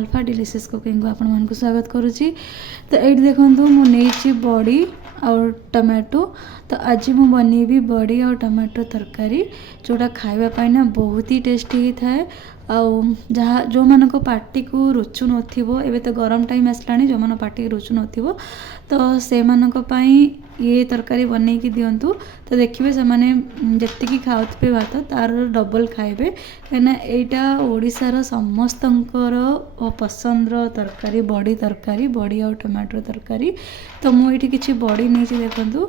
Alpha delicious cooking को आपण मानक स्वागत करुच्ची। तो ये देखो मुझे बड़ी और टमाटो। तो आज मु बनैबी बड़ी और टमाटो तरकारी जोटा खावाई ना बहुत ही टेस्टी होता है। जहाँ जो मान पार्टी को रुचु नथिबो एबे तो गरम टाइम आसलानी जो मान पार्टी रुचु नथिबो तो से मानक पई ये तरकारी बनै कि दिंतु। तो देखिए से माने जत्तिकी खाउथबे भात तार डबल खाइबे कहीं यहाँ ओडिशार समस्तंकर पसंदर तरकारी बड़ी और टमाटर तरकारी। तो मुझे किसी बड़ी नहीं देखु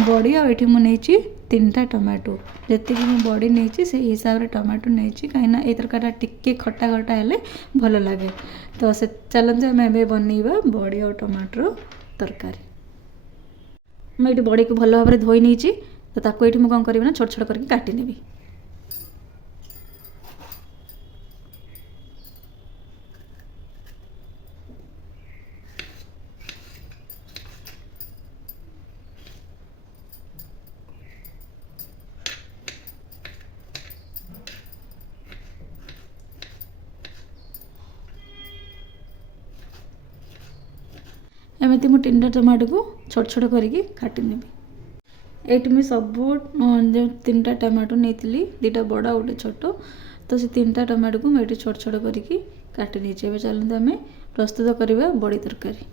बड़ी और ये मुझे 3टा टमाटो जी बड़ी नहीं से हिसाब से टमाटो नहीं कहीं ये तरकारी टिके खटा खटा हेले भल लगे। तो से चलते आम बनैबा बड़ी और टमाटर तरकारी। मुझे बड़ी को भल भाव में धोई नहीं तो ताको ये कौन करी ना छोट छोट करके काटी नेबी। एमती मुझे 3टा टमाटो को छोट छोट करके काटी नेबी। ये मुझे सब जो 3टा टमाटो नहीं 2टा बड़ा गोटे छोट तो से 3टा टमाटो को मुझे छोट छोट करके काटी नहीं। चलते आम प्रस्तुत करवा बड़ी तरकारी।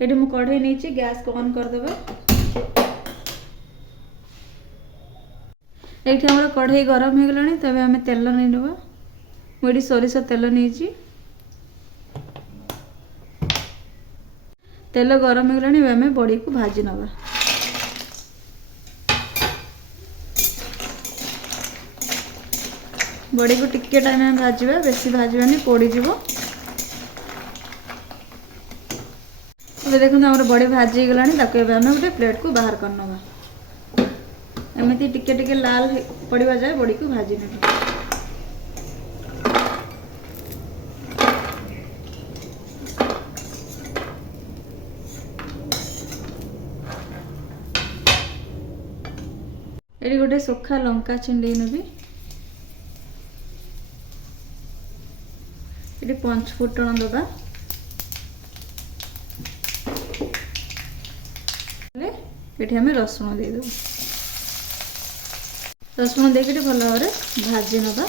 ये मुझे कढ़ाई नहीं गैस को ऑन करदे। ये आम कढ़ाई गरम हो गलानी तब आम तेल नहीं नवा। मुझे सोरिष तेल नहीं तेल गरम हो गलानी आम बड़ी को भाजी नवा। बड़ी को टिके टाइम में भाजवा बेसी भाजवानी पोड़ीजीव। देखो आम बड़ी भाजी गलानी आम गोटे प्लेट को बाहर करनवा। एमती टिके टिके लाल पड़वा जाए बड़ी को भाजी नेबी। ये गोटे सुखा लंका छिंडी नेबी। ये 5 फुटण दबा। ये आम रसुण देदेव। रसुण देके भल भाव में भाजी नवा।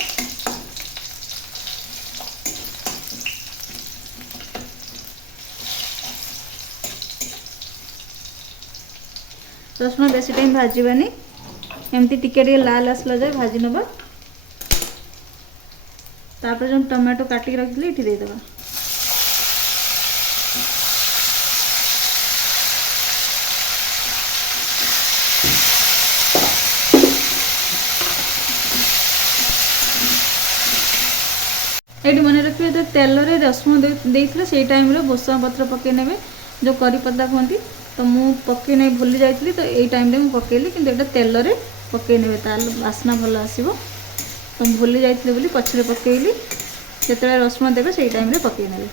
रसुण बेसी टाइम भाजवानी एमती टिके टिके लाल आसला जाए भाजी नवा। तापर जो टमाटो काटिक रखी ये देदेवा। ये मन रखिए जो तेल रे रसुण देते से टाइम भूसंग पत्र पकईने जो करी पत्ता कहती तो मु पकई नहीं भूली जाइली। तो ये टाइम रे पकईली कि तेल रे पकईने बास्ना भल आसो। तो भूली जाइली बोली पछरे पकईली जो रसुण देवे से टाइम रे पकईने।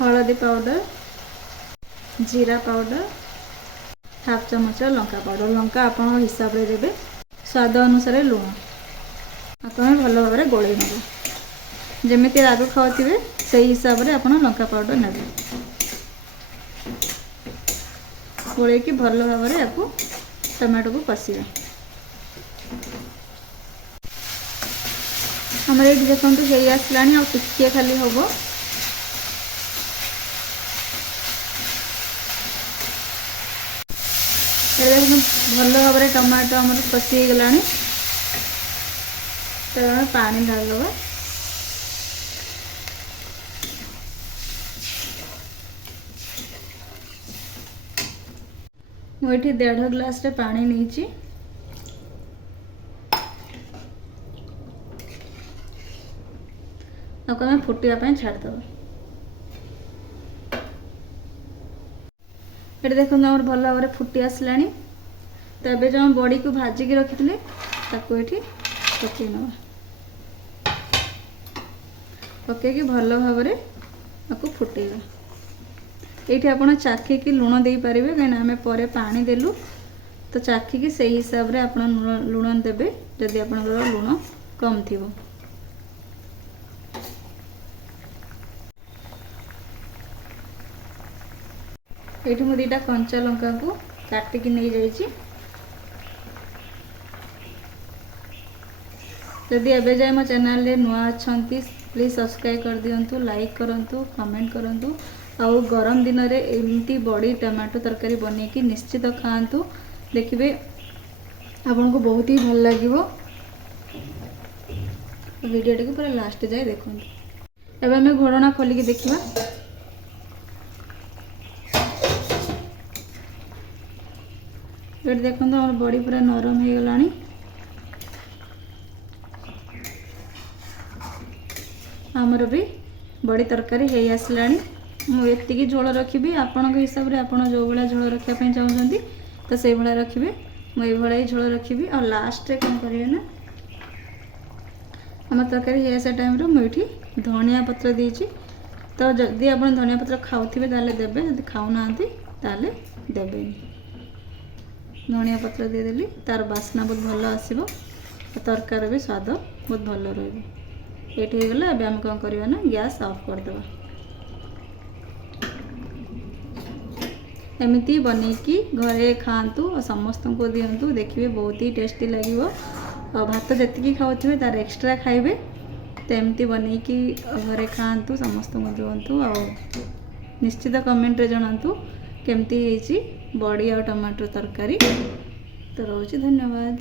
हलदी पाउडर जीरा पाउडर हाफ चमच लंका पाउडर। लंका आप हिसाब से देवे। स्वाद अनुसार लुण आप भल भाव में गोल ने जमी राग खाओ से हिसाब से आप लंका पाउडर ने गोल की भल भाव में आपको टमाटो को कषिया। हमारे ये देखो हो आसला टिके खाली हम। देखो भल भाव में टमाटो आम कषि गला। तो पानी ढालदबा। मुझे 1.5 ग्लास रे पानी नहीं आम फुटिया छाड़दबा। ये देखो आम भल भाव में फुटी आसला। तो ये जो बड़ी को भाजिकी रखी ये पकई नवा। पकईकि भल भाव में आपको फुटेगा। ये आप चाखिकी लुण दे पारे कहीं आम पर पानी देलु तो चाखिकी से हिसाब से आप लुण देवे जदि आप लुण कम थी। ये मुझे दुईटा कंचा लंका को काटिकी नहीं जाइए। जदि एबे जाए मो चैनल रे नुआ अच्छी प्लीज सब्सक्राइब कर दिंतु, लाइक करूँ, कमेंट करूँ। आउ गरम दिन में एमती बड़ी टमाटो तरकारी बनैकी निश्चित खातु, देखिए आपन को बहुत ही भल लगे। वीडियो टी पूरा लास्ट जाए देखो। एबे हमें घोड़ना खोलिकी देखा। ये देखो हमार बड़ी पूरा नरम हो गला। आमर भी बड़ी तरकारी हो आसला। मुझे झोल रखी, आपण के हिसाब से आपड़ जो भाया झोल रखापी चाहते तो से भाया रखिए। मुझे झोल रखी और लास्ट कौन करेंगे ना, आम तरकारी हो आसा टाइम मुझे धनिया पत्र देती। तो जदि आप धनिया पत्र खाऊे देवे, जब खाऊना ताले देवे। धनिया पत्र देदेली, तार बास्ना बहुत भल आसो, तरकार भी स्वाद बहुत भल रही। गला अब आम कौन करवा ना गैस ऑफ करदे। एमती बनैकी घरे खातु और समस्त को दिंतु, देखिए बहुत ही टेस्टी लगे। और भात जी खाऊे तार एक्सट्रा खाइबे। तो एमती बनैकी घरे खातु, समस्त को दिंतु। और निश्चित कमेंट रे जनातु केमती बड़ी और टमाटर तरकारी। तो रोची धन्यवाद।